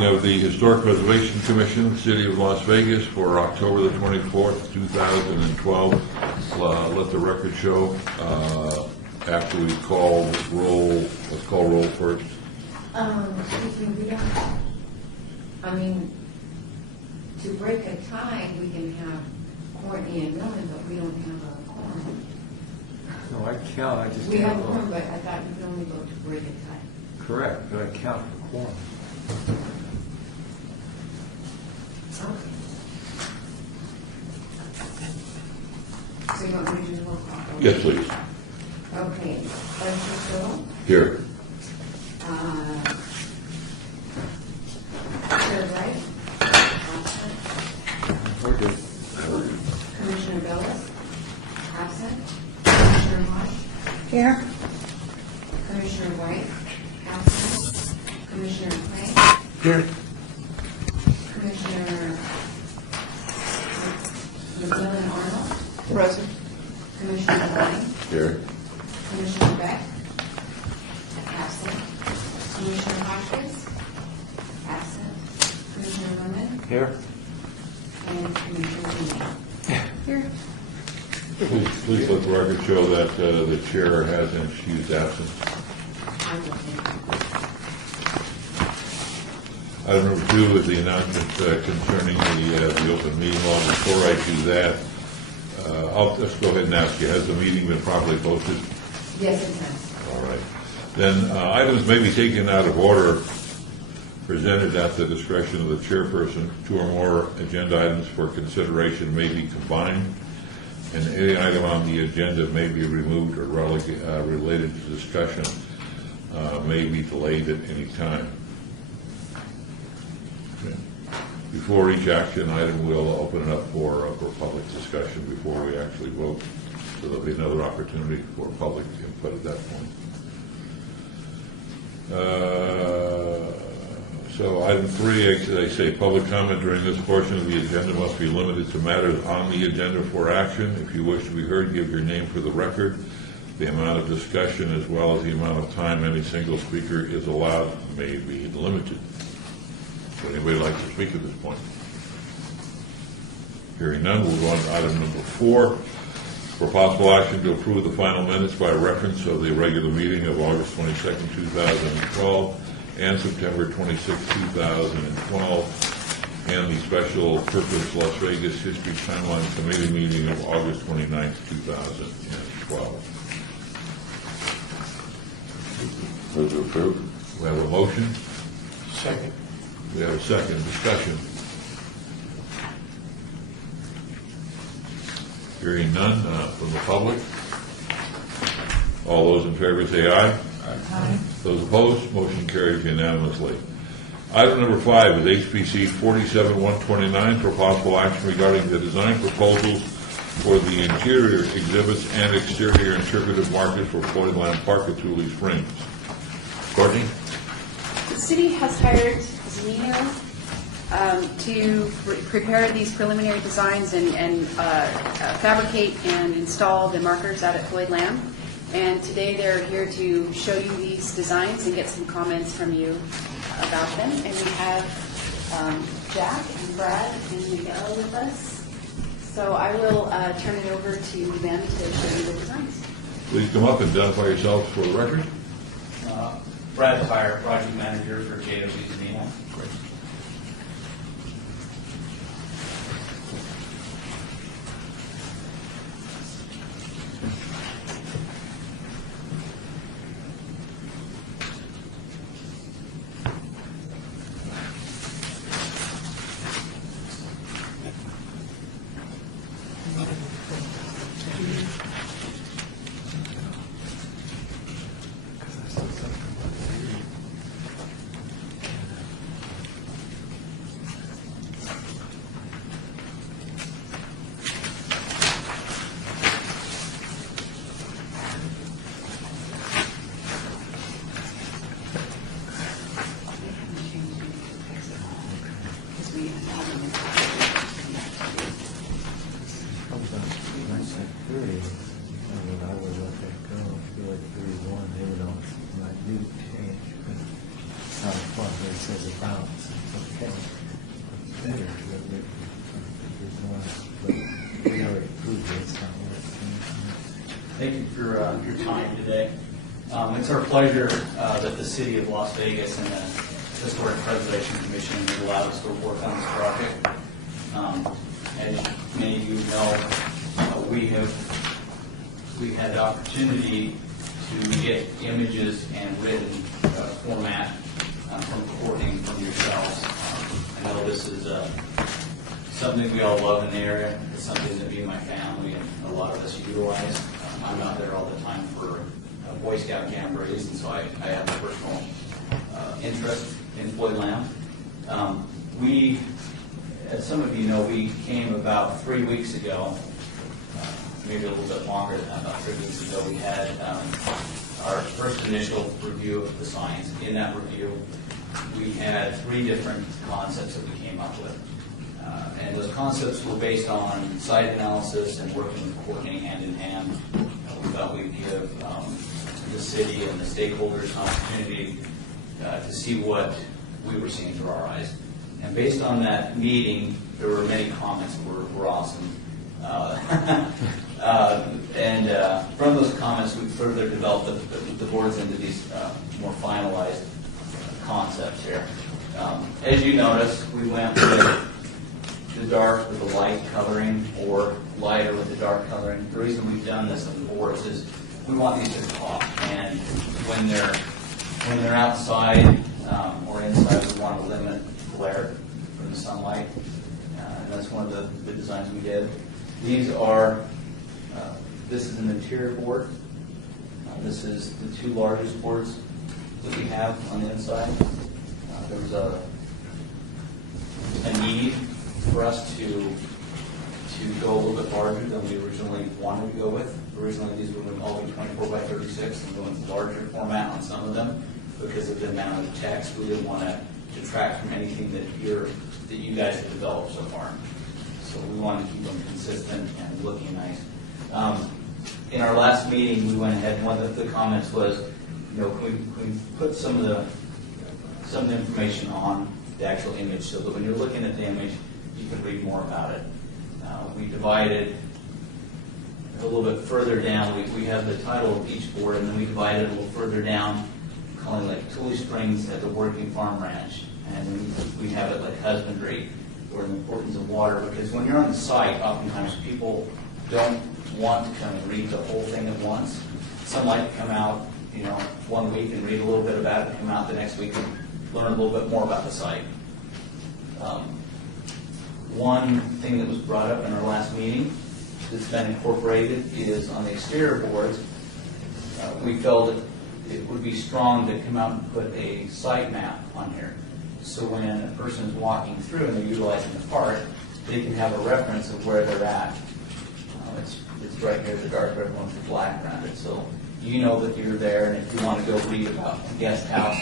meeting of the Historic Preservation Commission, City of Las Vegas, for October the 24th, 2012. Let the record show. After we call roll, let's call roll first. I mean, to break a tie, we can have Courtney and Millen, but we don't have a quorum. No, I count, I just We can't have a vote. quorum, but I thought you could only vote to break a tie. Correct, but I count for quorum. Okay. So you want me to do the roll call? Yes, please. Okay, Vice Chair Here. Chair Wright? Absent. We're good. Commissioner Bellis? Absent. Commissioner Marsh? Here. Commissioner White? Absent. Commissioner Clay? Here. Commissioner McMillan Arnold? Present. Commissioner Blaine? Here. Commissioner Beck? Absent. Commissioner Hodges? Absent. Commissioner Lemon? Here. And Commissioner Lee. Here. Please let the record show that the chair hasn't, she's absent. I will take Item number 2 is the announcement concerning the open meeting law. Before I do that, I'll just go ahead and ask you, has the meeting been properly posted? it. Yes, it has. All right. Then items may be taken out of order, presented at the discretion of the chairperson. 2 or more agenda items for consideration may be combined, and any item on the agenda may be removed or related to discussion may be delayed at any time. Okay. Before each action item, we'll open it up for public discussion before we actually vote. So there'll be another opportunity for public input at that point. So item 3, as I say, public comment during this portion of the agenda must be limited to matters on the agenda for action. If you wish to be heard, give your name for the record. The amount of discussion as well as the amount of time any single speaker is allowed may be limited. Would anybody like to speak at this point? Hearing none, we'll go on to item number 4. For possible action to approve the final minutes by reference of the regular meeting of August 22nd, 2012, and September 26th, 2012, and the special purpose Las Vegas History Timeline Committee meeting of August 29th, 2012. Move to approve. We have a motion. Second. We have a second. Discussion. Hearing none from the public. All those in favor say aye. Aye. Those opposed, motion carries unanimously. Item number 5 is HPC 47129 for possible action regarding the design proposals for the interior exhibits and exterior interpretive market for Floyd Lamb Park at Tule Springs. Courtney? The city has hired Zanino to prepare these preliminary designs and fabricate and install the markers out at Floyd Lamb. And today they're here to show you these designs and get some comments from you about them. And we have Jack and Brad and Miguel with us. So I will turn it over to them to show you the designs. Please come up and identify yourselves for the record. Brad Fire, project manager for JW Zanino. Says about. Thank you for your time today. It's our pleasure that the City of Las Vegas and the Historic Preservation Commission has allowed us to work on this project. As many of you know, we had the opportunity to get images and written format from Courtney, from yourselves. I know this is something we all love in the area. It's something that me and my family and a lot of us utilize. I'm out there all the time for Boy Scout jamborees, and so I have a personal interest in Floyd Lamb. We, as some of you know, we came about 3 weeks ago, maybe a little bit longer than that, about 3 weeks ago. We had our first initial review of the signs. In that review, we had 3 different concepts that we came up with. And those concepts were based on site analysis and working with Courtney hand in hand. We thought we'd give the city and the stakeholders an opportunity to see what we were seeing through our eyes. And based on that meeting, there were many comments that were awesome. From those comments, we further developed the boards into these more finalized concepts here. As you notice, we went with the dark with the light coloring, or lighter with the dark coloring. The reason we've done this on the boards is we want these to pop, and when they're outside or inside, we want to limit glare from the sunlight. And that's one of the designs we did. These are, this is an interior board. This is the 2 largest boards that we have on the inside. There was a need for us to go a little bit larger than we originally wanted to go with. Originally, these were going to all be 24 by 36 and go into larger format on some of them because of the amount of text. We didn't want to detract from anything that you guys have developed so far. So we wanted to keep them consistent and looking nice. In our last meeting, we went ahead, and one of the comments was, can we put some of the information on the actual image so that when you're looking at the image, you can read more about it. We divided a little bit further down. We have the title of each board, and then we divided a little further down, calling it like Tule Springs at the Working Farm Ranch. And we have it like husbandry, or the importance of water, because when you're on the site, oftentimes people don't want to come and read the whole thing at once. Some like to come out, 1 week and read a little bit about it, come out the next week and learn a little bit more about the site. One thing that was brought up in our last meeting that's been incorporated is on the exterior boards. We felt it would be strong to come out and put a site map on here. So when a person is walking through and they're utilizing the park, they can have a reference of where they're at. It's right here, the dark red one with the black around it. So you know that you're there, and if you want to go read about the guest house,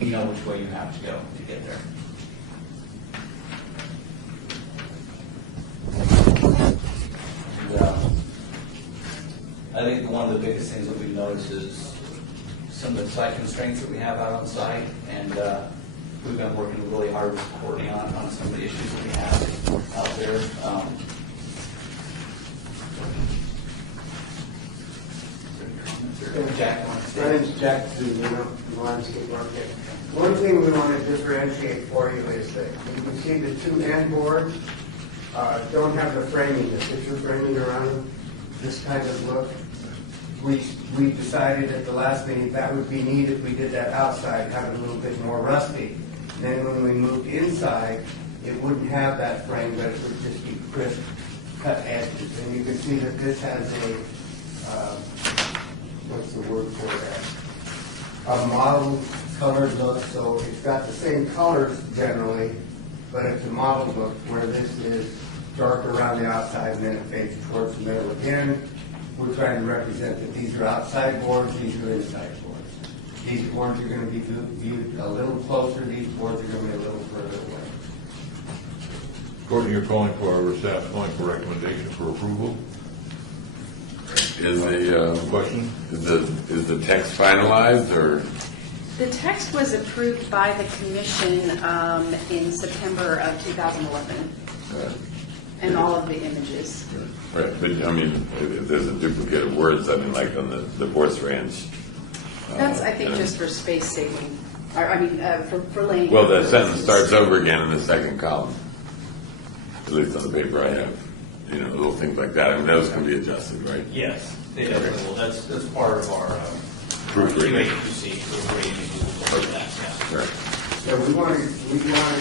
you know which way you have to go to get there. I think one of the biggest things that we've noticed is some of the site constraints that we have out on site, and we've been working really hard with Courtney on some of the issues that we have out there. Jack, my name is Jack Zunino, from Landscape Architect. One thing we want to differentiate for you is that you can see the 2 end boards don't have the framing, the picture framing around this kind of look. We decided at the last meeting that would be neat if we did that outside, have it a little bit more rusty. Then when we moved inside, it wouldn't have that frame, but it would just be crisp cut edges. And you can see that this has a, what's the word for that? A model colored look, so it's got the same colors generally, but it's a model look where this is darker around the outside and then it fades towards the middle again. We're trying to represent that these are outside boards, these are inside boards. These boards are going to be viewed a little closer, these boards are going to be a little further away. Courtney, you're calling for, staff's calling for recommendation for approval. Is the Question? is the text finalized, or? The text was approved by the commission in September of 2011. and all of the images. Right, but I mean, if there's a duplicate of words, I mean, like on the divorce ranch. That's, I think, and- just for space saving, or, I mean, for laying. Well, the sentence starts over again in the second column, at least on the paper I have. You know, little things like that. I mean, those can be adjusted, right? Yes, they definitely will. That's part of our Proofreading. QA/QC, proofreading, for that, yeah. Right. So we want to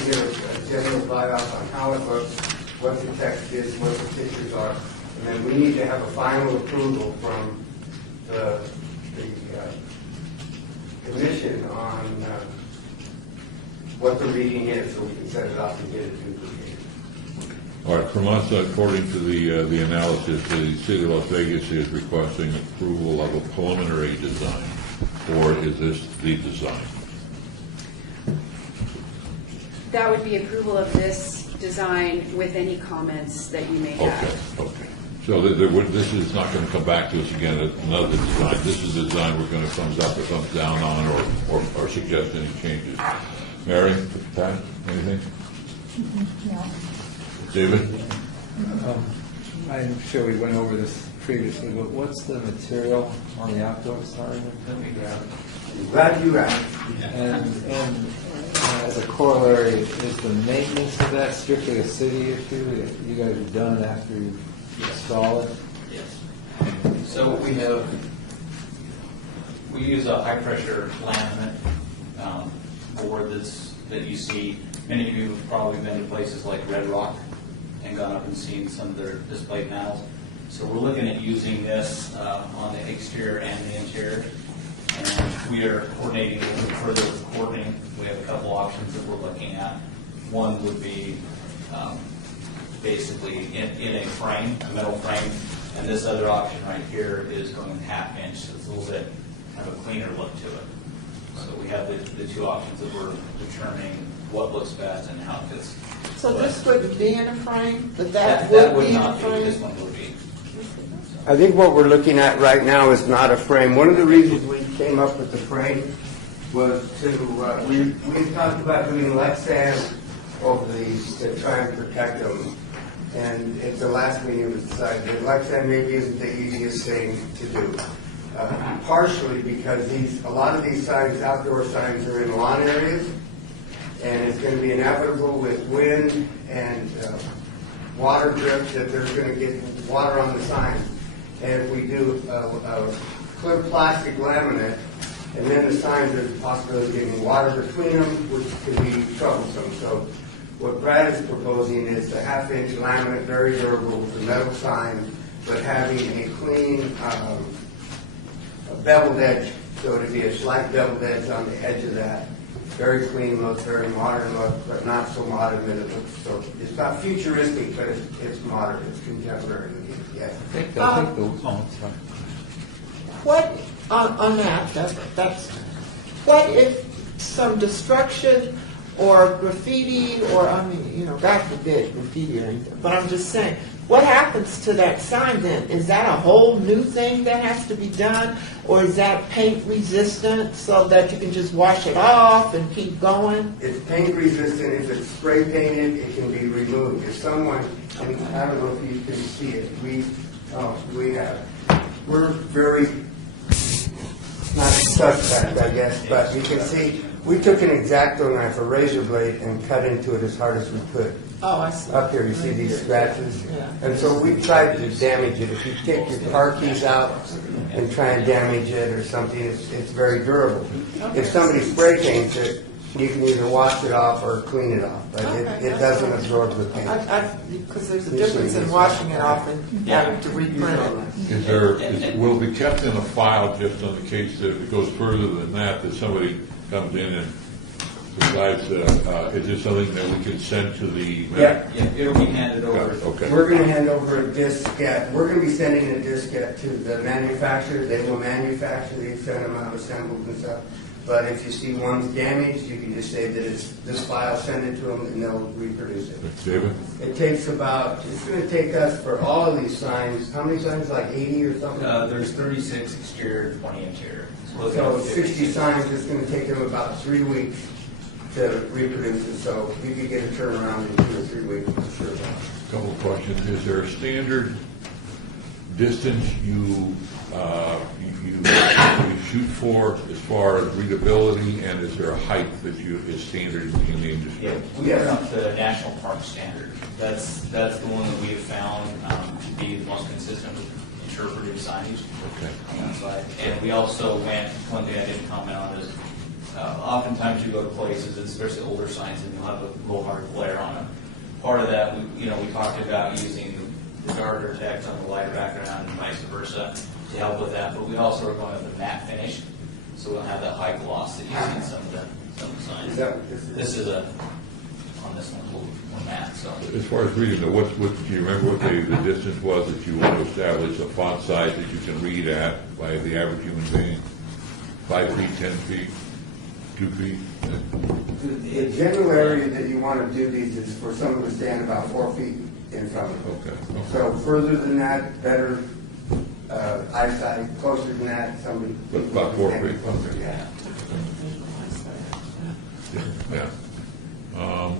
get a general write-up on how it looks, what the text is, what the pictures are, and then we need to have a final approval from the commission on what the reading is, so we can set it up and get it duplicated. All right, from us, according to the analysis, the city of Las Vegas is requesting approval of a preliminary design, or is this the design? That would be approval of this design with any comments that you may have. Okay. So this is not going to come back to us again as another design. This is the design we're going to thumbs up or thumbs down on, or suggest any changes. Mary, Pat, anything? No. David? I'm sure we went over this previously, but what's the material on the outdoor sign? Let me grab it. I'm glad you asked. And as a corollary, is the maintenance of that strictly a city issue that you guys have done after you install it? Yes. So we use a high-pressure laminate board that you see. Many of you have probably been to places like Red Rock and gone up and seen some of their display panels. So we're looking at using this on the exterior and the interior. And we are coordinating a little further with coordinating. We have a couple options that we're looking at. One would be basically in a frame, a metal frame, and this other option right here is going half inch, so it's a little bit kind of a cleaner look to it. So we have the two options that we're determining what looks best and how it fits. So this wouldn't be in a frame, but That that would would be in a not be, this frame? one would be. I think what we're looking at right now is not a frame. One of the reasons we came up with the frame was to, we talked about doing Lexan over these to try and protect them. And at the last meeting, it was decided that Lexan maybe isn't the easiest thing to do. Partially because a lot of these signs, outdoor signs, are in lawn areas, and it's going to be inevitable with wind and water drips that there's going to get water on the sign. And if we do a clear plastic laminate, and then the signs, there's a possibility of getting water between them, which could be troublesome. So what Brad is proposing is a half-inch laminate, very durable, with a metal sign, but having a clean beveled edge. So it'd be a slight beveled edge on the edge of that. Very clean look, very modern look, but not so modern that it looks so. It's not futuristic, but it's modern, it's contemporary looking. Yeah. I think the, sorry. What, on that's, what if some destruction or graffiti, or, I mean, God forbid graffiti or anything, but I'm just saying, what happens to that sign then? Is that a whole new thing that has to be done? Or is that paint resistant so that you can just wash it off and keep going? It's paint resistant. If it's spray painted, it can be removed. If someone, and I don't know if you can see it, we're very, not suspect, I guess, but you can see, we took an X-Acto knife, a razor blade, and cut into it as hard as we could. Oh, I see. Up here, you see these scratches? Yeah. And so we tried to damage it. If you take your car keys out and try and damage it or something, it's very durable. If somebody spray paints it, you can either wash it off or clean it off, but it doesn't absorb the paint. Because there's a difference in washing it off and having to reprint it. Will it be kept in a file just on the case that it goes further than that somebody comes in and decides, is this something that we can send to the? Yeah. Yeah, it'll be handed over. Okay. We're going to hand over a diskette. We're going to be sending a diskette to the manufacturer. They will manufacture these, send them out assembled and stuff. But if you see one's damaged, you can just say that it's this file, send it to them, and they'll reproduce it. David? It takes it's going to take us for all of these signs, how many signs, like 80 or something? There's 36 exterior, 20 interior. So 60 signs, it's going to take them about 3 weeks to reproduce it. So you could get a turnaround in 2 or 3 weeks, for sure. couple of questions. Is there a standard distance you shoot for as far as readability, and is there a height that is standard in the industry? Yeah, we are up to national park standard. That's the one that we have found to be the most consistent with interpretive signage Okay. on that side. And we also went, one thing I didn't comment on is, oftentimes you go to places, especially older signs, and you'll have a real hard glare on them. Part of that, we talked about using the darker text on the lighter background and vice versa to help with that. But we also are going with the matte finish, so we don't have that high gloss that you see in some of the signs. This is on this one, more matte, so. As far as reading, do you remember what the distance was that you want to establish a font size that you can read at by the average human being? 5 feet, 10 feet, 2 feet? The general area that you want to do these is for someone to stand about 4 feet in front of them. Okay. So further than that, better eyesight. Closer than that, somebody. About 4 feet, okay. Yeah. Yeah.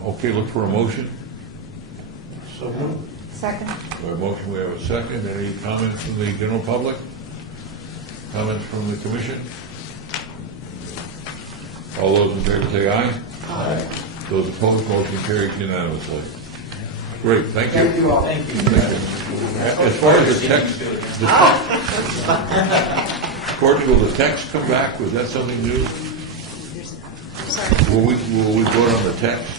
Okay, look for a motion. Second. We have a motion, we have a second. Any comments from the general public? Comments from the commission? All those in favor say aye. Aye. Those opposed, motion carries unanimously. Great, thank you. Thank you all. Thank you. As far as the text, of course, will the text come back? Was that something new? Will we vote on the text?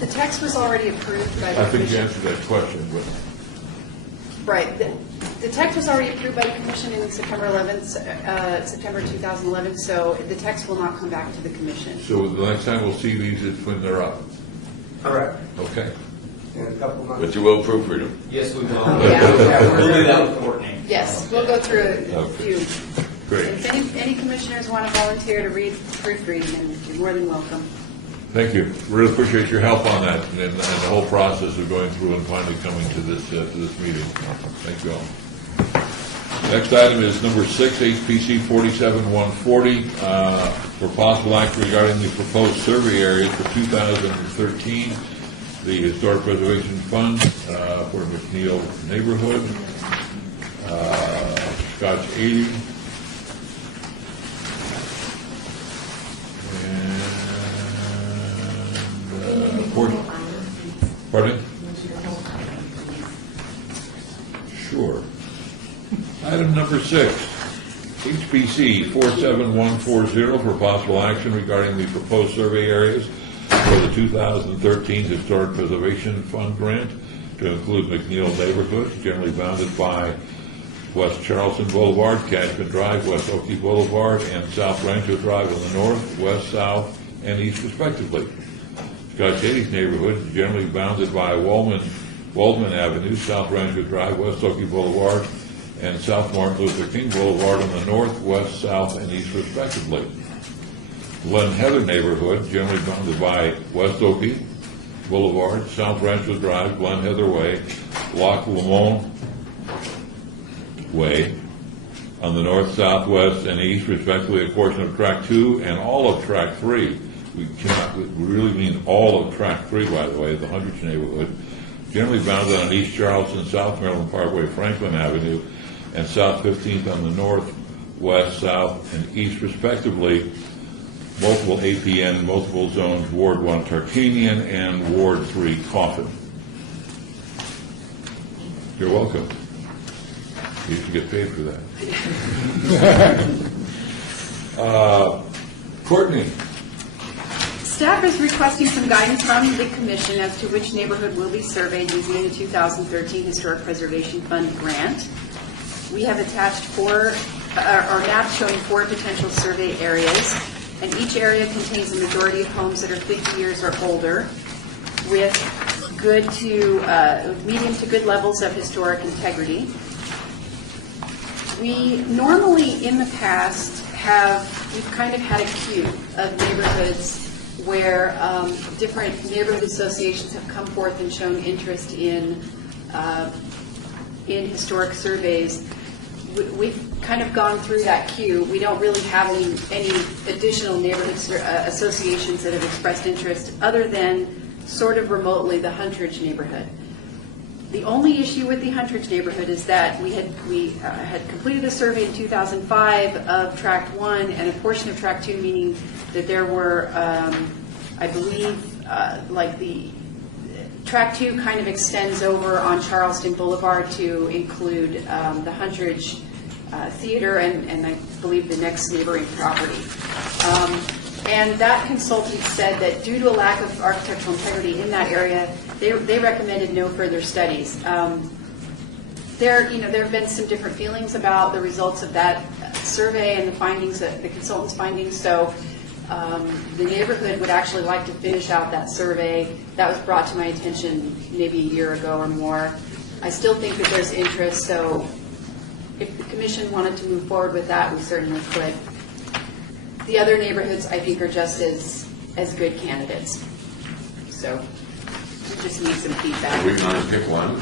The text was already approved by the I think you commission. answered that question, but Right. The text was already approved by the commission in September 11th, September 2011, so the text will not come back to the commission. so the next time we'll see these is when they're up. Correct. Okay. In a couple months. But you will proofread them. Yes, we will. Yeah. We'll do that with Courtney. Yes, we'll go through a Okay. few. Great. If any commissioners want to volunteer to proofread, then you're more than welcome. Thank you. Really appreciate your help on that and the whole process of going through and finally coming to this meeting. Thank you all. Next item is number 6, HPC 47140, for possible action regarding the proposed survey areas for 2013, the Historic Preservation Fund for McNeil Neighborhood, Scotch 80, Pardon? Sure. Item number 6, HPC 47140 for possible action regarding the proposed survey areas for the 2013 Historic Preservation Fund grant to include McNeil neighborhoods, generally bounded by West Charleston Boulevard, Cashman Drive, West Oakey Boulevard, and South Rancho Drive on the north, west, south, and east respectively. Scotch 80's neighborhood is generally bounded by Waldman Avenue, South Rancho Drive, West Oakey Boulevard, and South Martin Luther King Boulevard on the north, west, south, and east respectively. Glen Heather neighborhood, generally bounded by West Oakey Boulevard, South Rancho Drive, Glen Heather Way, Loch Lamont Way on the north, southwest, and east respectively, a portion of Track 2 and all of Track 3. We really mean all of Track 3, by the way, the Hundreds neighborhood, generally bounded on East Charleston, South Maryland Parkway, Franklin Avenue, and South 15th on the north, west, south, and east respectively, multiple APN and multiple zones, Ward 1 Tarkanian and Ward 3 Coffin. You're welcome. You should get paid for that. Courtney. Staff is requesting some guidance from the commission as to which neighborhood will be surveyed using the 2013 Historic Preservation Fund grant. We have attached maps showing 4 potential survey areas, and each area contains a majority of homes that are 50 years or older, with medium to good levels of historic integrity. We normally, in the past, we've kind of had a queue of neighborhoods where different neighborhood associations have come forth and shown interest in historic surveys. We've kind of gone through that queue. We don't really have any additional neighborhood associations that have expressed interest other than sort of remotely the Huntridge neighborhood. The only issue with the Huntridge neighborhood is that we had completed a survey in 2005 of Tract 1 and a portion of Tract 2, meaning that there were, I believe, like the Tract 2 kind of extends over on Charleston Boulevard to include the Huntridge Theater and I believe the next neighboring property. And that consultant said that due to a lack of architectural integrity in that area, they recommended no further studies. There have been some different feelings about the results of that survey and the findings, the consultant's findings. So the neighborhood would actually like to finish out that survey. That was brought to my attention maybe a year ago or more. I still think that there's interest, so if the commission wanted to move forward with that, we certainly could. The other neighborhoods, I think, are just as good candidates. So we just need some feedback. We can only pick one.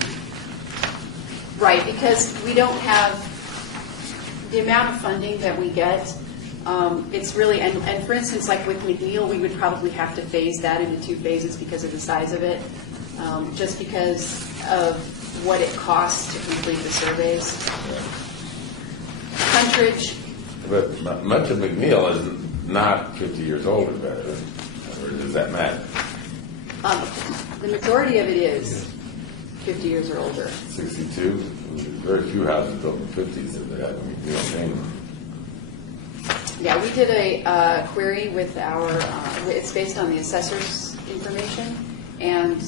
Right, because we don't have the amount of funding that we get. It's really, and for instance, like with McNeil, we would probably have to phase that into 2 phases because of the size of it, just because of what it costs to complete the surveys. Huntridge, But much of McNeil is not 50 years old or better, or does that matter? the majority of it is 50 years or older. 62? Very few houses built in the 50s that have a McNeil name. Yeah, we did a query with it's based on the assessor's information, and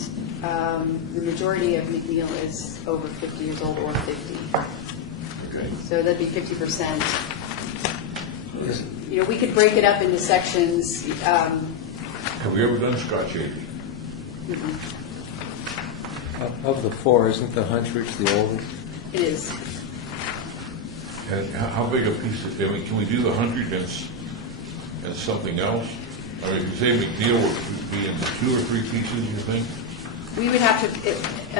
the majority of McNeil is over 50 years old or 50. Okay. So that'd be 50%. We could break it up into sections. Have we ever done Scott Shady? Of the 4, isn't the Huntridge the oldest? It is. And how big a piece is, can we do the 100 and something else? I mean, if you say McNeil would be in 2 or 3 pieces, you think? We would have to,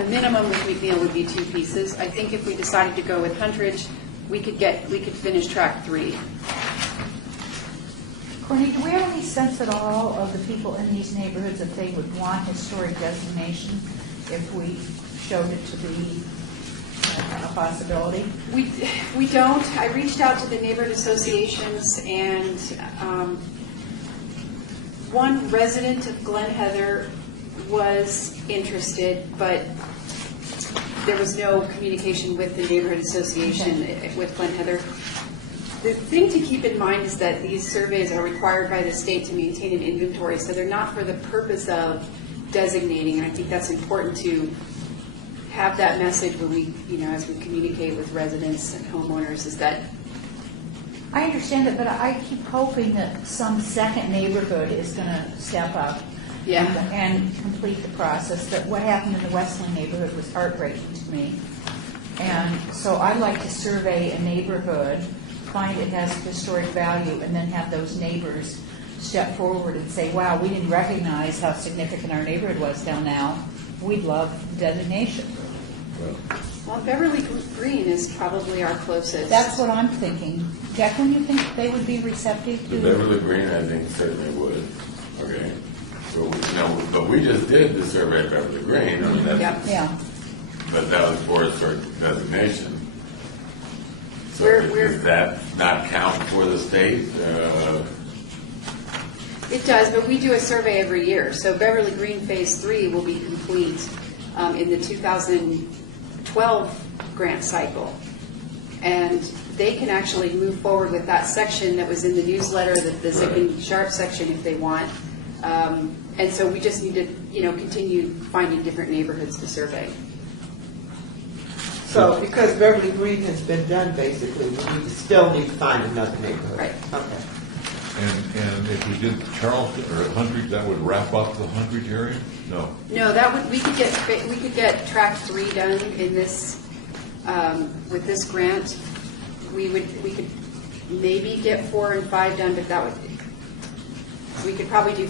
a minimum with McNeil would be 2 pieces. I think if we decided to go with Huntridge, we could finish Tract 3. Courtney, do we have any sense at all of the people in these neighborhoods if they would want historic designation if we showed it to be a possibility? We don't. I reached out to the neighborhood associations, and one resident of Glen Heather was interested, but there was no communication with the neighborhood association with Glen Heather. The thing to keep in mind is that these surveys are required by the state to maintain an inventory, so they're not for the purpose of designating, and I think that's important to have that message when we, as we communicate with residents and homeowners, is that I understand it, but I keep hoping that some second neighborhood is going to step up and complete the process. That what happened in the Westland neighborhood was heartbreaking to me. And so I'd like to survey a neighborhood, find it has historic value, and then have those neighbors step forward and say, wow, we didn't recognize how significant our neighborhood was till now. We'd love designation. Well, Beverly Green is probably our closest. That's what I'm thinking. Declan, you think they would be receptive to? The Beverly Green, I think, certainly would. Okay. So, but we just did the survey of Beverly Green. I mean, that's, Yeah. But that was for a certain designation. So does that not count for the state? It does, but we do a survey every year. So Beverly Green Phase 3 will be complete in the 2012 grant cycle. And they can actually move forward with that section that was in the newsletter, the Zip and Sharp section if they want. And so we just need to, continue finding different neighborhoods to survey. So because Beverly Green has been done, basically, we still need to find another neighborhood. Right. Okay. And if we did Charleston or Huntridge, that would wrap up the Huntridge area? No. No, we could get Tract 3 done in this with this grant. We could maybe get 4 and 5 done, but we could probably do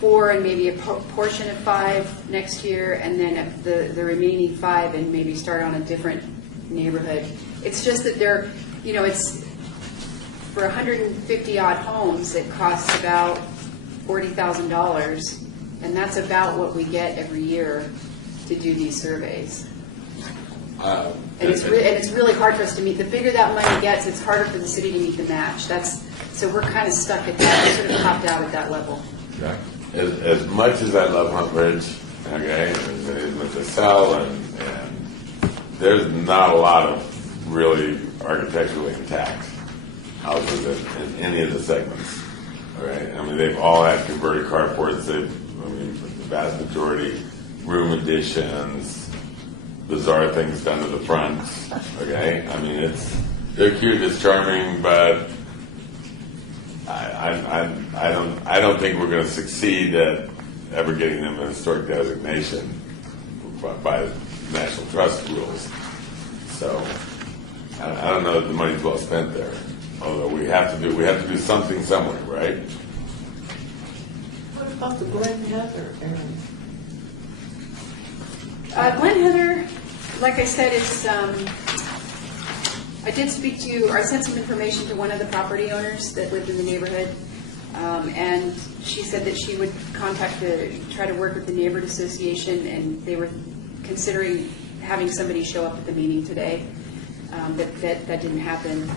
4 and maybe a portion of 5 next year, and then the remaining 5 and maybe start on a different neighborhood. It's just that it's for 150 odd homes, it costs about $40,000, and that's about what we get every year. to do these surveys. Uh, And it's really hard for us to meet, the bigger that money gets, it's harder for the city to meet the match. So we're kind of stuck at that, we're sort of topped out at that level. Jack? As much as I love Hunt Ridge, okay, with the cell and there's not a lot of really architecturally intact houses in any of the segments. Okay, I mean they've all had converted carports. The vast majority room additions, bizarre things done to the front. Okay, I mean they're cute, it's charming, but I don't think we're going to succeed at ever getting them a historic designation by National Trust rules. So I don't know that the money's well spent there. Although we have to do something somewhere, right? What about the Glen Heather area? Glen Heather, like I said, it's, I sent some information to one of the property owners that lived in the neighborhood, and she said that she would try to work with the neighborhood association, and they were considering having somebody show up at the meeting today. That didn't happen.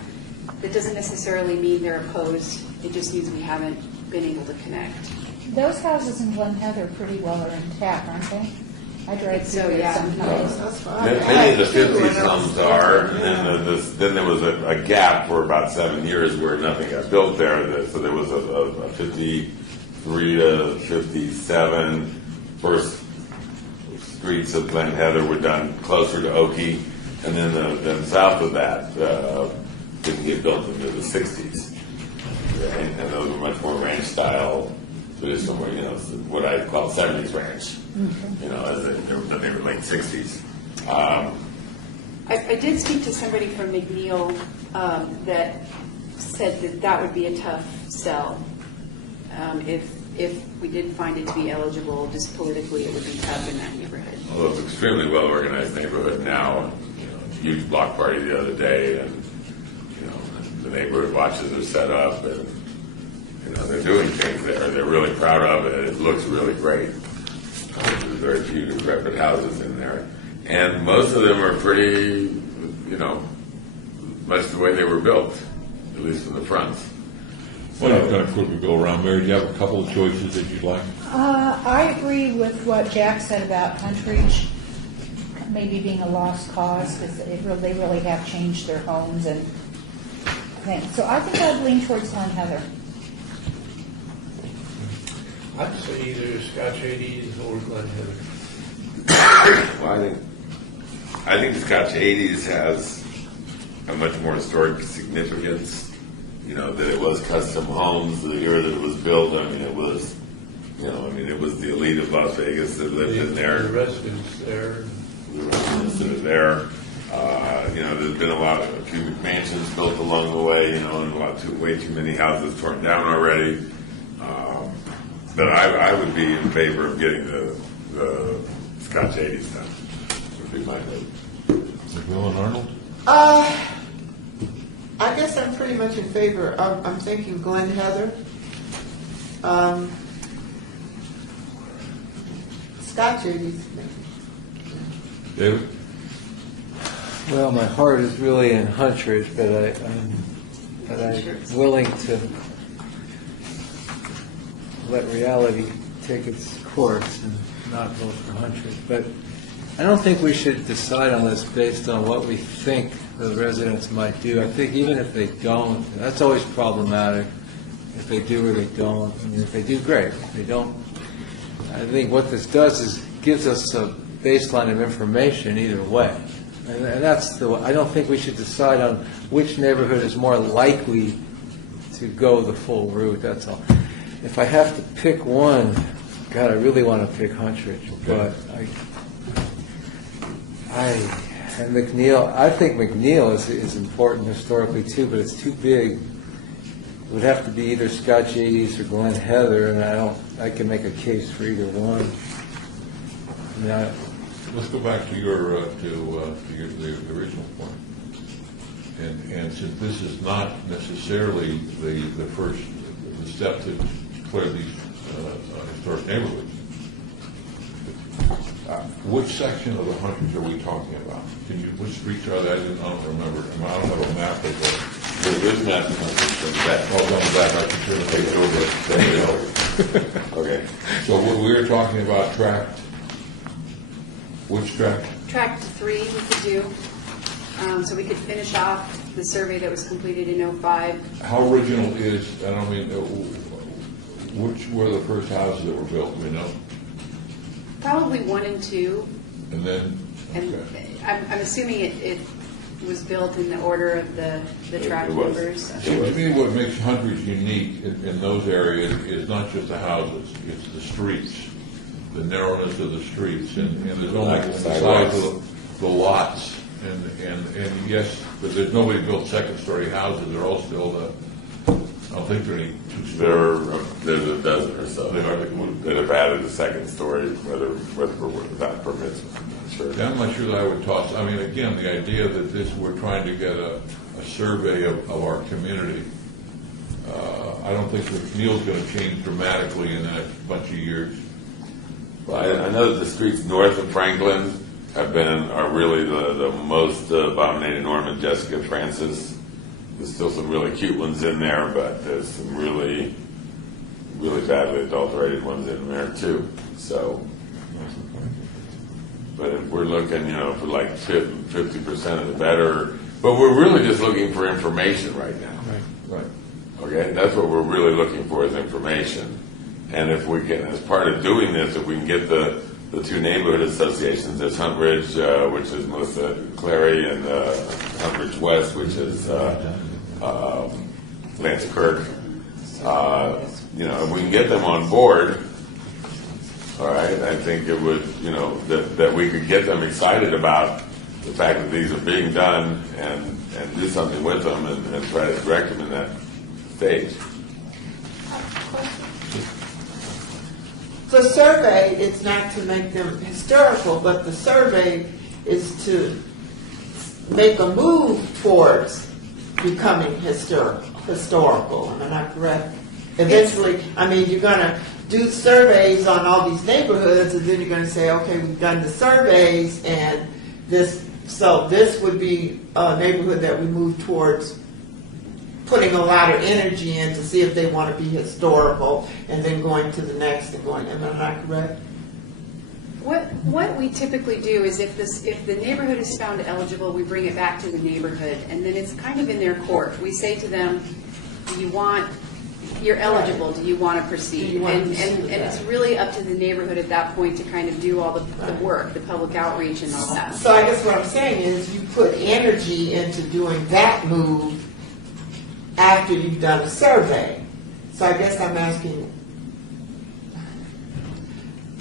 That doesn't necessarily mean they're opposed. It just means we haven't been able to connect. Those houses in Glen Heather pretty well are intact, aren't they? I drive So, through it yeah. sometimes. That's fine. Many of the 50s homes are, and then there was a gap for about 7 years where nothing got built there. So there was a 53 to 57 first streets of Glen Heather were done closer to Okie, and then south of that didn't get built into the 60s. Right? And those were much more ranch style, traditional, what I call 70s ranch. As they were late 60s. I did speak to somebody from McNeil that said that would be a tough sell. If we did find it to be eligible, just politically, it would be tough in that neighborhood. Although it's an extremely well-organized neighborhood now. Huge block party the other day, and the neighborhood watches are set up, and they're doing things there. They're really proud of it. It looks really great. There's very few decrepit houses in there, and most of them are pretty, much the way they were built, at least from the fronts. Well, I've got to quickly go around. Mary, do you have a couple of choices that you'd like? I agree with what Jack said about Hunt Ridge maybe being a lost cause, because they really have changed their homes and things. So I think I'd lean towards Glen Heather. I'd say either Scotch 80s or Glen Heather. Well, I think Scotch 80s has a much more historic significance. That it was custom homes, the year that it was built. I mean, it was, it was the elite of Las Vegas that lived in there. The residents there. The residents that are there. There's been a few mansions built along the way. And way too many houses torn down already. But I would be in favor of getting the Scotch 80s done. Would be my vote. Bill and Arnold? I guess I'm pretty much in favor. I'm thinking Glen Heather. Scotch 80s. David? Well, my heart is really in Hunt Ridge, but I'm willing to let reality take its course and not vote for Hunt Ridge. But I don't think we should decide on this based on what we think the residents might do. I think even if they don't, that's always problematic. If they do or they don't. I mean, if they do, great. If they don't, I think what this does is gives us a baseline of information either way. And that's I don't think we should decide on which neighborhood is more likely to go the full route. That's all. If I have to pick one, God, I really want to pick Hunt Ridge, but and McNeil, I think McNeil is important historically too, but it's too big. It would have to be either Scotch 80s or Glen Heather, and I can make a case for either one. Let's go back to the original point. And since this is not necessarily the first step to clear these historic neighborhoods, which section of the hundreds are we talking about? Can you, which streets are that? I don't remember. I don't have a map of the, There is map oh, on the back, I can turn the page over. There you go. Okay. So what we were talking about tract, which tract? Tract 3 we could do, so we could finish off the survey that was completed in '05. How original is, I don't mean, which were the first houses that were built, you know? Probably 1 and 2, And then, and okay. I'm assuming it was built in the order of the tract It was. numbers. See, to me, what makes Hundreds unique in those areas is not just the houses, it's the streets, the narrowness of the streets, and there's only Lack the of size sidewalks. of the lots, and yes, but there's nobody built second-story houses, they're all still, I don't think there are any two-story. There's a dozen or so They are. that have added a second story, whether without permits, I'm not sure. Yeah, I'm not sure that I would toss, I mean, again, the idea that this, we're trying to get a survey of our community, I don't think that Neil's gonna change dramatically in the next bunch of years. Well, I know that the streets north of Franklin are really the most abominated. Norman, Jessica, Francis. There's still some really cute ones in there, but there's some really, really badly adulterated ones in there too. So, but if we're looking, for like 50% of the better, but we're really just looking for information right now. Right. Okay, that's what we're really looking for is information. And if we can, as part of doing this, if we can get the two neighborhood associations, there's Hunt Ridge, which is Melissa Clary, and Hunt Ridge West, which is Lance Kirk. If we can get them on board, all right, I think it would, that we could get them excited about the fact that these are being done and do something with them and try to direct them in that stage. The survey is not to make them historical, but the survey is to make a move towards becoming historical. Am I not correct? Eventually, you're going to do surveys on all these neighborhoods, and then you're going to say, okay, we've done the surveys, and this would be a neighborhood that we move towards putting a lot of energy in to see if they want to be historical, and then going to the next and going, am I not correct? What we typically do is if the neighborhood is found eligible, we bring it back to the neighborhood, and then it's kind of in their court. We say to them, you're eligible, do you want to proceed? And it's really up to the neighborhood at that point to kind of do all the work, the public outreach and all that. So I guess what I'm saying is you put energy into doing that move after you've done a survey. So I guess I'm asking,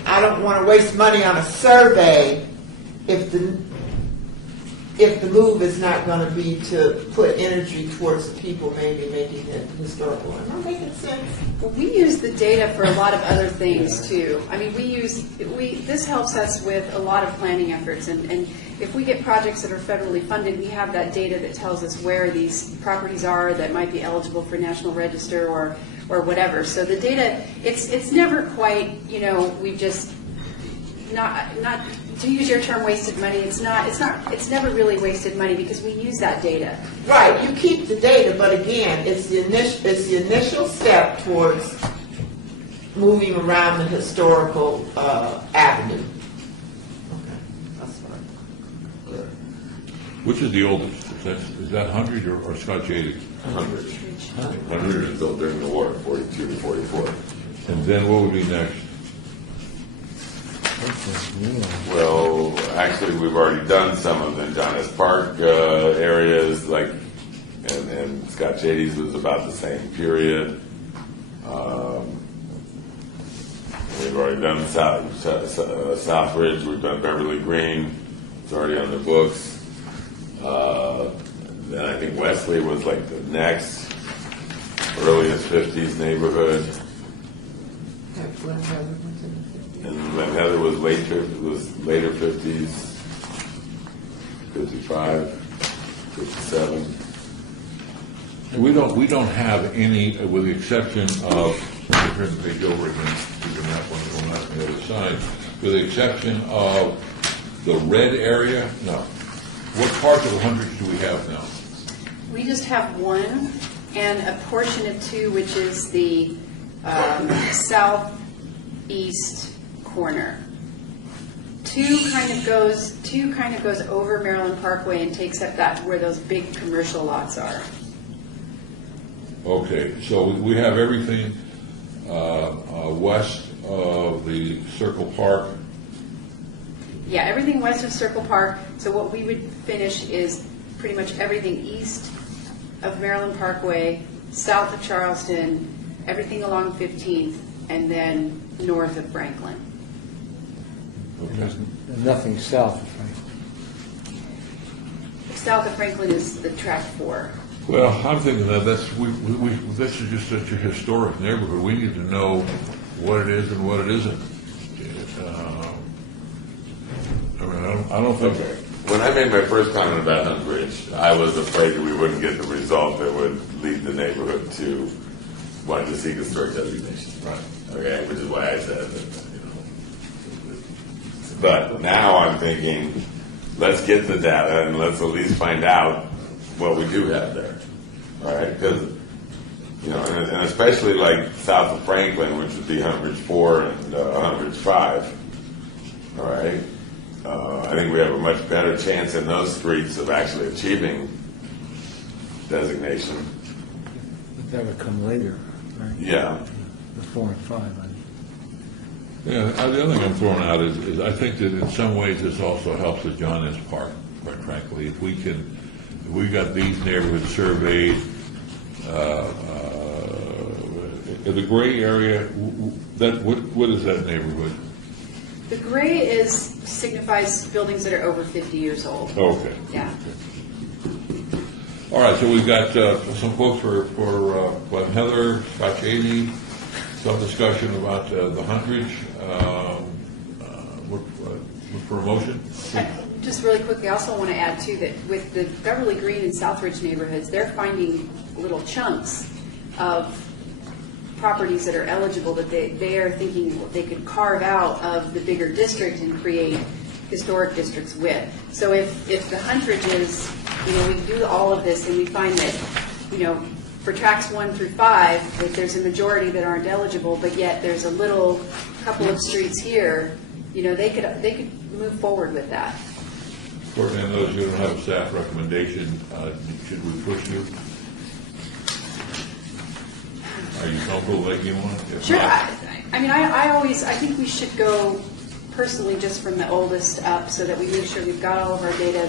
I don't want to waste money on a survey if the move is not going to be to put energy towards the people maybe making it historical. Am I making sense? Well, we use the data for a lot of other things too. This helps us with a lot of planning efforts, and if we get projects that are federally funded, we have that data that tells us where these properties are that might be eligible for National Register or whatever. So the data, it's never quite, we've just not to use your term wasted money. It's never really wasted money because we use that data. Right, you keep the data, but again, it's the initial step towards moving around the historical avenue. Okay, that's fine. Good. Which is the oldest? Is that 100 or Scotch 80? 100. 100 was built during the war, 42 to 44. And then what would be next? Well, actually, we've already done some of them. John S. Park areas, and Scott Shady's was about the same period. We've already done South Ridge. We've done Beverly Green. It's already on the books. Then I think Wesley was like the next earliest 50s neighborhood. And Glen Heather was later 50s, 55, 57. And we don't have any, with the exception of, turn the page over again, you can have one on the other side, with the exception of the red area? No. What parts of the 100 do we have now? We just have one and a portion of 2, which is the southeast corner. 2 kind of goes over Maryland Parkway and takes up that where those big commercial lots are. Okay, so we have everything west of the Circle Park. Yeah, everything west of Circle Park. So what we would finish is pretty much everything east of Maryland Parkway, south of Charleston, everything along 15th, and then north of Franklin. And there's nothing south of Franklin. South of Franklin is the track 4. Well, I'm thinking that this is just such a historic neighborhood. We need to know what it is and what it isn't. I don't think. Okay. When I made my first comment about Hunt Ridge, I was afraid that we wouldn't get the result that would lead the neighborhood to want to seek historic designation. Right. Okay, which is why I said that, But now I'm thinking, let's get the data and let's at least find out what we do have there. All right, because, and especially like south of Franklin, which would be Hunt Ridge 4 and Hunt Ridge 5. All right. I think we have a much better chance in those streets of actually achieving designation. But that would come later, right? Yeah. The 4 and 5. Yeah, the other thing I'm throwing out is I think that in some ways this also helps the John S. Park, quite frankly. If we got these neighborhoods surveyed, the gray area, what is that neighborhood? The gray signifies buildings that are over 50 years old. Okay. Yeah. All right, so we've got some folks for Heather, Scott Cheney, some discussion about the Hunt Ridge. Look for a motion. Just really quickly, I also want to add too that with the Beverly Green and Southridge neighborhoods, they're finding little chunks of properties that are eligible that they are thinking they could carve out of the bigger district and create historic districts with. So if the Hunt Ridge is, we do all of this and we find that, for tracks 1 through 5, that there's a majority that aren't eligible, but yet there's a little couple of streets here, they could move forward with that. Courtney, I know you don't have a staff recommendation. Should we push you? Are you comfortable making one? If Sure. not- I think we should go personally just from the oldest up so that we make sure we've got all of our data,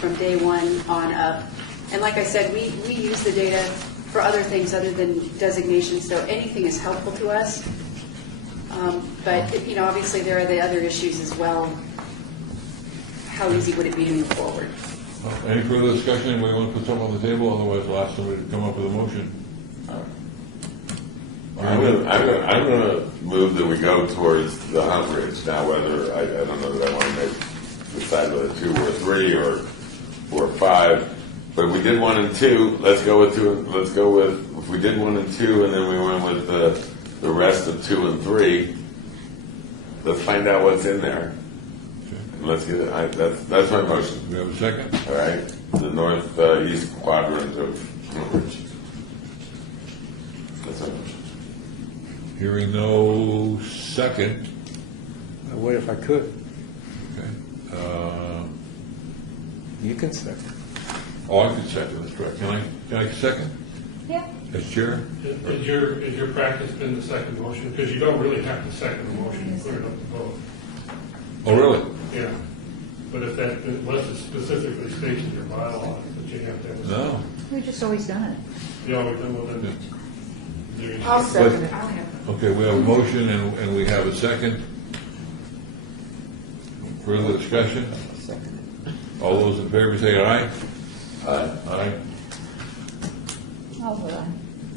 from day 1 on up. And like I said, we use the data for other things other than designations, so anything is helpful to us. But, obviously there are the other issues as well. How easy would it be to move forward? Any further discussion? Anybody want to put something on the table? Otherwise, I'll ask somebody to come up with a motion. I'm going to move that we go towards the Hunt Ridge. Now, whether, I don't know that I want to decide whether 2 or 3 or 4 or 5. But if we did 1 and 2, let's go with 2. Let's go with, if we did 1 and 2 and then we went with the rest of 2 and 3, let's find out what's in there. And let's get it. That's my motion. Do we have a second? All right. The northeast quadrant of Hunt Ridge. That's my motion. Hearing no second. What if I could? Okay. You can second. Oh, I can second, that's correct. Can I second? Yeah. As chair? Has your practice been the second motion? Because you don't really have to second the motion, you put it up to vote. Oh, really? Yeah. But unless it specifically states in your bylaws that you have to have a second. No. We've just always done it. You always done well then. I'll second it. Okay, we have a motion and we have a second. Further discussion? All those in favor say aye. Aye. Aye. Oh, well.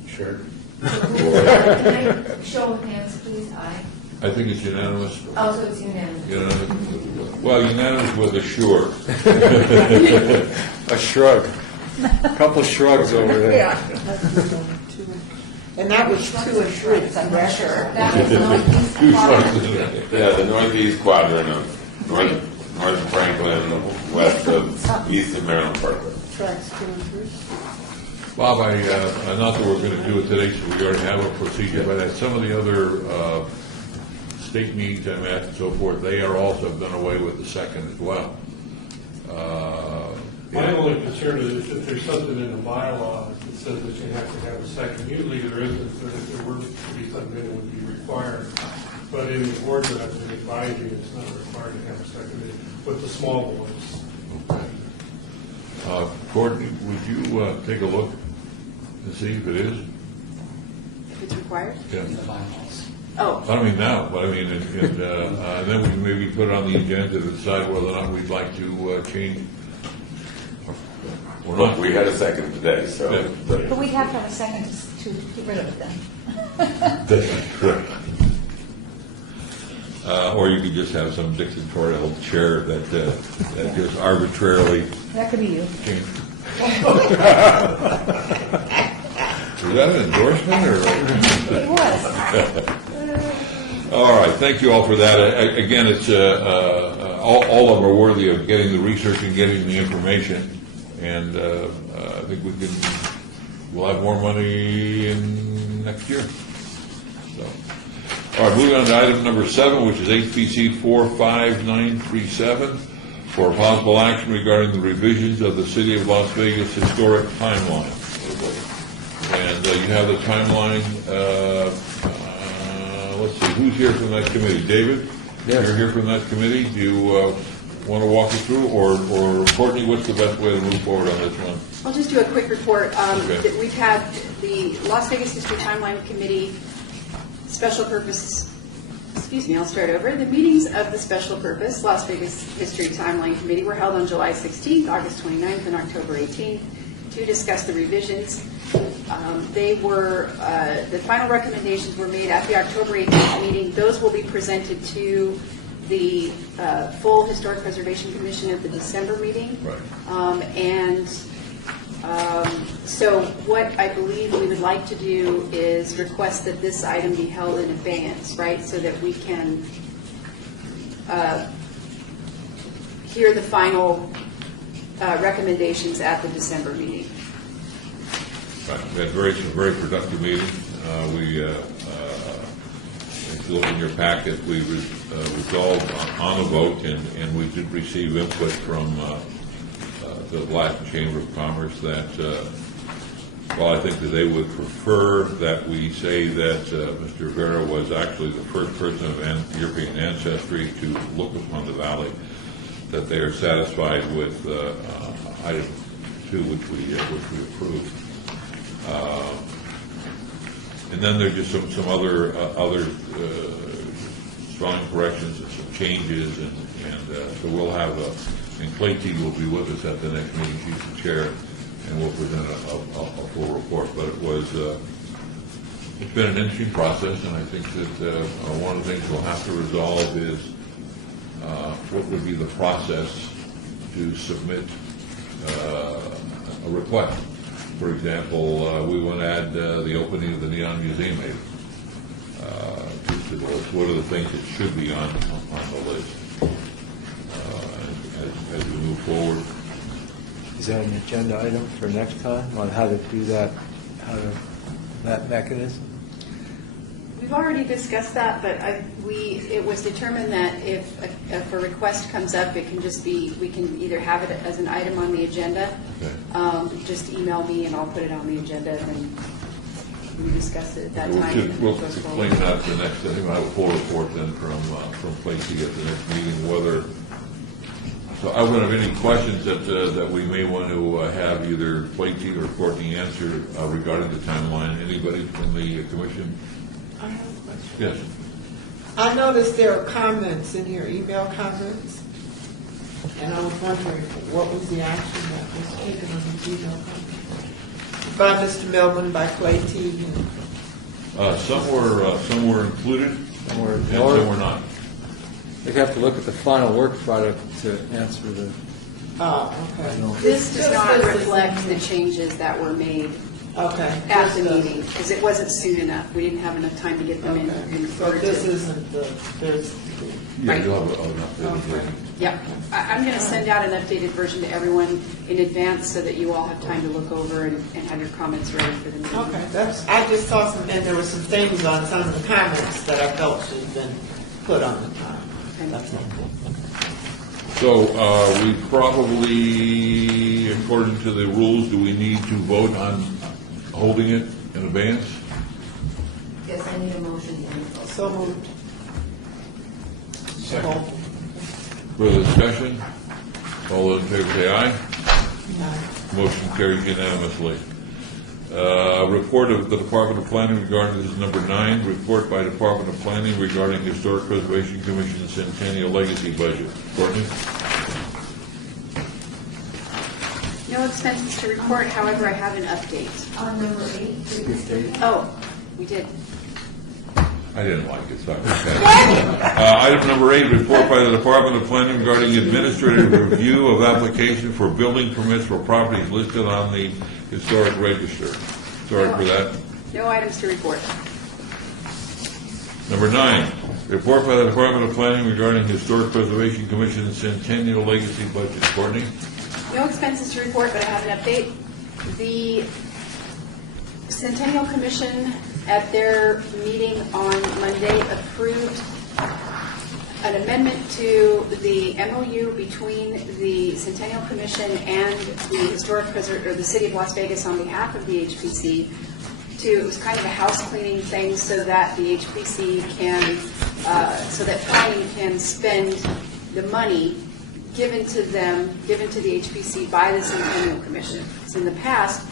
Sure. Can I show of hands, please? Aye. I think it's unanimous. Oh, so it's unanimous. Well, unanimous with a sure. A shrug. A couple shrugs over there. Yeah. And that was 2 and 3. I'm not sure. That was the northeast quadrant. Yeah, the northeast quadrant of north of Franklin, west of, east of Maryland Parkway. Tracks 2 and 3. Bob, not that we're going to do it today, so we already have a procedure, but at some of the other state meetings I'm at and so forth, they are also done away with the second as well. My only concern is if there's something in the bylaw that says that you have to have a second, usually there isn't, but if there were to be something, it would be required. But in the ordinance and advisory, it's not required to have a second, with the small ones. Courtney, would you take a look and see if it is? If it's required? Yeah. In the bylaws. Oh, I don't mean now, but I mean, and then we can maybe put it on the agenda to decide whether or not we'd like to change. Or Look, not. we had a second today, so. Yeah. But we'd have to have a second to get rid of it then. That's correct. Or you could just have some dictatorial chair that just arbitrarily That could be you. changed. Is that an endorsement or? It was. All right, thank you all for that. Again, it's, all of them are worthy of getting the research and getting the information. And I think we'll have more money in next year. So, all right, moving on to item number 7, which is HPC 45937, for possible action regarding the revisions of the City of Las Vegas historic timeline. And you have the timeline. Let's see, who's here from that committee? David? Yes. You're here from that committee. Do you want to walk us through, or Courtney, what's the best way to move forward on this one? I'll just do a quick report. Okay. That we've had the Las Vegas History Timeline Committee Special Purpose, I'll start over. The meetings of the Special Purpose Las Vegas History Timeline Committee were held on July 16th, August 29th, and October 18th to discuss the revisions. The final recommendations were made at the October 18th meeting. Those will be presented to the full Historic Preservation Commission at the December meeting. Right. So what I believe we would like to do is request that this item be held in advance, right, so that we can hear the final recommendations at the December meeting. Right. We had some very productive meetings. If you look in your packet, we resolved on a vote, and we did receive input from the Latin Chamber of Commerce that, well, I think that they would prefer that we say that Mr. Rivera was actually the first person of European ancestry to look upon the valley, that they are satisfied with item 2, which we approved. And then there's just some other strong corrections and some changes, and so we'll have and Clay T will be with us at the next meeting. She's the chair, and we'll present a full report. But it's been an interesting process, and I think that one of the things we'll have to resolve is what would be the process to submit a request. For example, we want to add the opening of the Neon Museum maybe to the list. What are the things that should be on the list as we move forward? Is that an agenda item for next time on how to do that, that mechanism? We've already discussed that, but it was determined that if a request comes up, it can just be, we can either have it as an item on the agenda. Okay. Just email me and I'll put it on the agenda, and we discuss it at that time. We'll explain that at the next, I think we'll have a full report then from Placey at the next meeting, whether, so I wouldn't have any questions that we may want to have either Placey or Courtney answer regarding the timeline. Anybody from the commission? I have a question. Yes. I noticed there are comments in here, email comments, and I was wondering what was the action that was taken on these email comments? By Mr. Millman, by Clay T. Some were included, Some were and ignored. some were not. They have to look at the final work product to answer the. Oh, okay. This does not Just- reflect the changes that were made Okay. at the Just meeting, because it wasn't soon enough. We didn't have enough time to get them in. Okay. So this isn't the, there's Yeah, Right. you'll have an updated version. Yep. I'm going to send out an updated version to everyone in advance so that you all have time to look over and have your comments ready for the meeting. Okay, I just saw some, and there were some things on some of the comments that I felt should have been put on the top. That's all. So, we probably, according to the rules, do we need to vote on holding it in advance? Yes, I need a motion. So moved. Further discussion? All those in favor say aye. Motion carries unanimously. Report of the Department of Planning regarding, this is number 9, report by Department of Planning regarding Historic Preservation Commission Centennial Legacy Budget. Courtney? No expenses to report, however, I have an update. On number 8. Oh, we did. I didn't like it, so I okay. Item number 8, report by the Department of Planning regarding administrative review of application for building permits for properties listed on the historic register. Sorry for that. No items to report. Number 9, report by the Department of Planning regarding Historic Preservation Commission Centennial Legacy Budget. Courtney? No expenses to report, but I have an update. The Centennial Commission, at their meeting on Monday, approved an amendment to the MOU between the Centennial Commission and the the City of Las Vegas on behalf of the HPC. It was kind of a house cleaning thing so that the HPC can, so that planning can spend the money given to them, given to the HPC by the Centennial Commission. So in the past,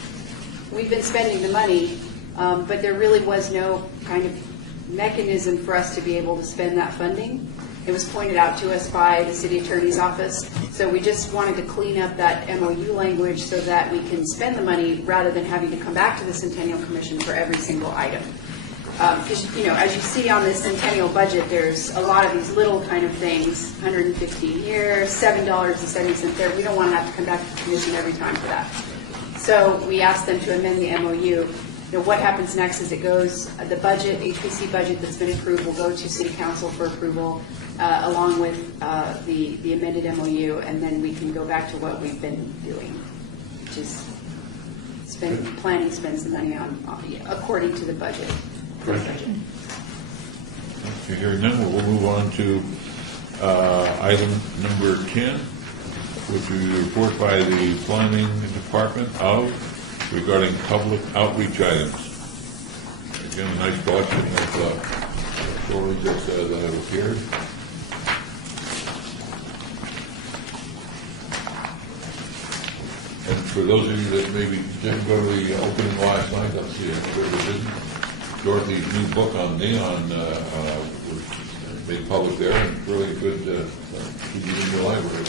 we've been spending the money, but there really was no kind of mechanism for us to be able to spend that funding. It was pointed out to us by the city attorney's office. So we just wanted to clean up that MOU language so that we can spend the money rather than having to come back to the Centennial Commission for every single item. Because, as you see on the Centennial budget, there's a lot of these little kind of things, 115 here, $7.70 there. We don't want to have to come back to the commission every time for that. So we asked them to amend the MOU. What happens next is it goes, the budget, HPC budget that's been approved will go to City Council for approval, along with the amended MOU, and then we can go back to what we've been doing, which is planning spends the money on according to the budget. Great. Okay, hearing none, we'll move on to item number 10, which is a report by the Planning Department regarding public outreach items. Again, a nice collection of stories that have appeared. And for those of you that maybe didn't go to the opening last night, I'll see everybody didn't. Dorothy's new book on neon was made public there, and it's really good to keep it in your library.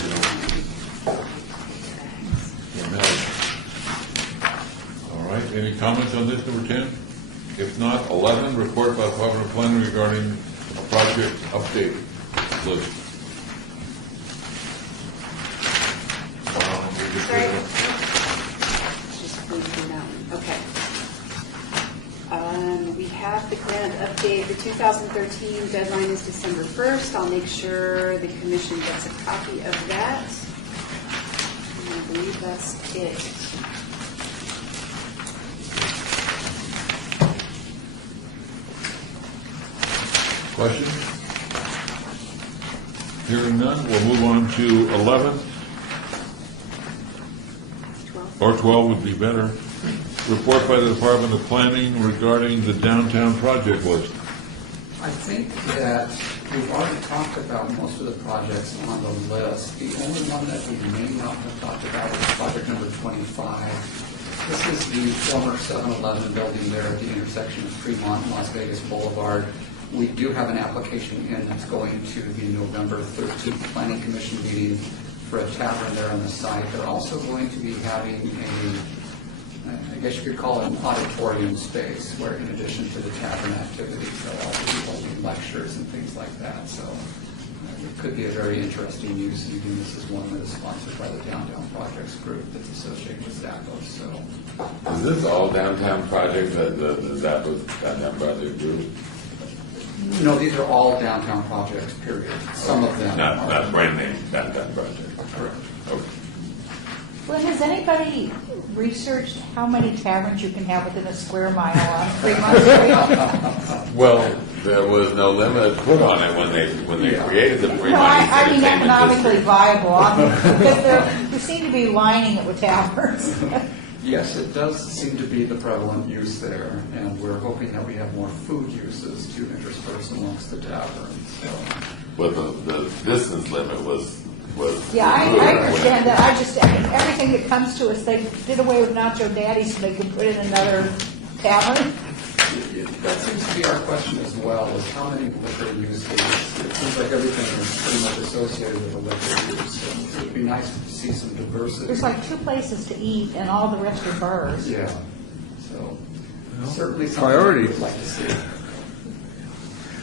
All right, any comments on this, number 10? If not, 11, report by the Department of Planning regarding a project update list. Sorry. Just please do that one. Okay. We have the grant update. The 2013 deadline is December 1st. I'll make sure the commission gets a copy of that. And I believe that's it. Questions? Hearing none, we'll move on to 11. 12. Or 12 would be better. Report by the Department of Planning regarding the downtown project list. I think that we've already talked about most of the projects on the list. The only one that we may not have talked about is project number 25. This is the former 7-Eleven building there at the intersection of Fremont and Las Vegas Boulevard. We do have an application in that's going to the November 13th Planning Commission meeting for a tavern there on the site. They're also going to be having I guess you could call it an auditorium space where in addition to the tavern activities, they'll also be holding lectures and things like that. So it could be a very interesting use, and again, this is one that is sponsored by the Downtown Projects Group that's associated with Zappos. So Is this all downtown projects that the Zappos Downtown Project Group? No, these are all downtown projects, period. Some of them Not are. brand name downtown project. Correct. Okay. Well, has anybody researched how many taverns you can have within a square mile on Fremont Street? Well, there was no limit put on it when they created the Fremont No, I mean Entertainment economically District. viable, because they seem to be lining it with taverns. Yes, it does seem to be the prevalent use there, and we're hoping that we have more food uses to intersperse amongst the taverns. So, But the distance limit was. Yeah, I understand that. Everything that comes to us, they did away with Nacho Daddy so they could put in another tavern. that seems to be our question as well, is how many liquor uses? It seems like everything is pretty much associated with a liquor use. And it would be nice to see some diversity. There's like 2 places to eat and all the rest are bars. Yeah, so certainly something priorities. we'd like to see.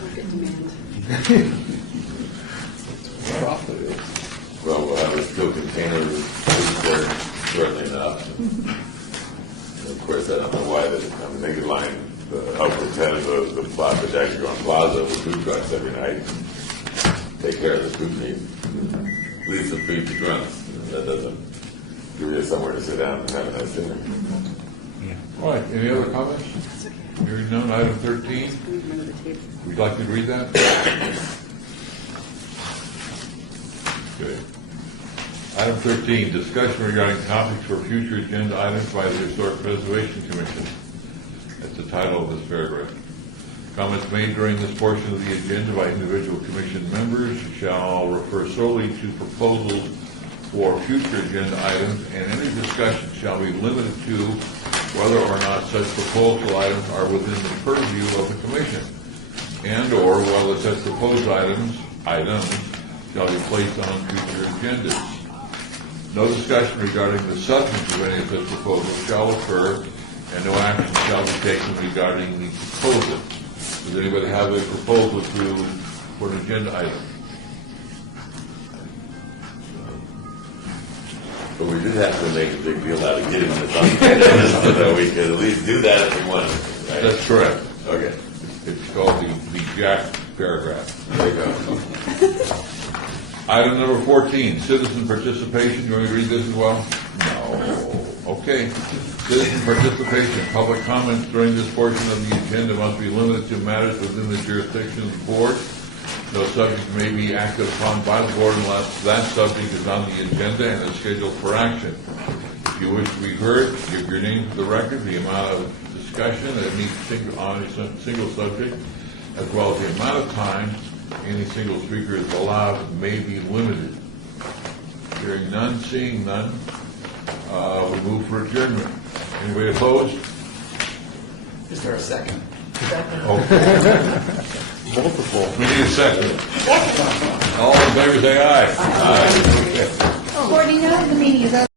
Market demand. Well, we'll have a steel container there shortly enough. And of course, I don't know why they could line the upper 10 of the Plaza, Jackson Plaza with food trucks every night. Take care of the food needs. Leave some food to drunks. That doesn't give you somewhere to sit down and have a nice dinner. All right, any other comments? Hearing none, item 13. Would you like me to read that? Good. Item 13, discussion regarding topics for future agenda items by the Historic Preservation Commission. That's the title of this paragraph. Comments made during this portion of the agenda by individual commission members shall refer solely to proposals for future agenda items, and any discussion shall be limited to whether or not such proposal items are within the purview of the commission, and or whether such proposed items shall be placed on future agendas. No discussion regarding the substance of any of such proposals shall occur, and no action shall be taken regarding the proposal. Does anybody have a proposal for an agenda item? But we did have to make a big deal out of getting this on the agenda so that we could at least do that if we wanted, right? That's correct. Okay. It's called the Jack paragraph. There you go. Item number 14, citizen participation. You want me to read this as well? No. Okay. Citizen participation. Public comments during this portion of the agenda must be limited to matters within the jurisdiction of the board. No subject may be acted upon by the board unless that subject is on the agenda and is scheduled for action. If you wish to be heard, give your name to the record, the amount of discussion on a single subject, as well as the amount of time any single speaker is allowed may be limited. Hearing none, seeing none, we move for adjournment. Anybody opposed? Is there a second? Multiple. We need a second. All in favor say aye. Aye. Okay. Courtney, now the meeting is over.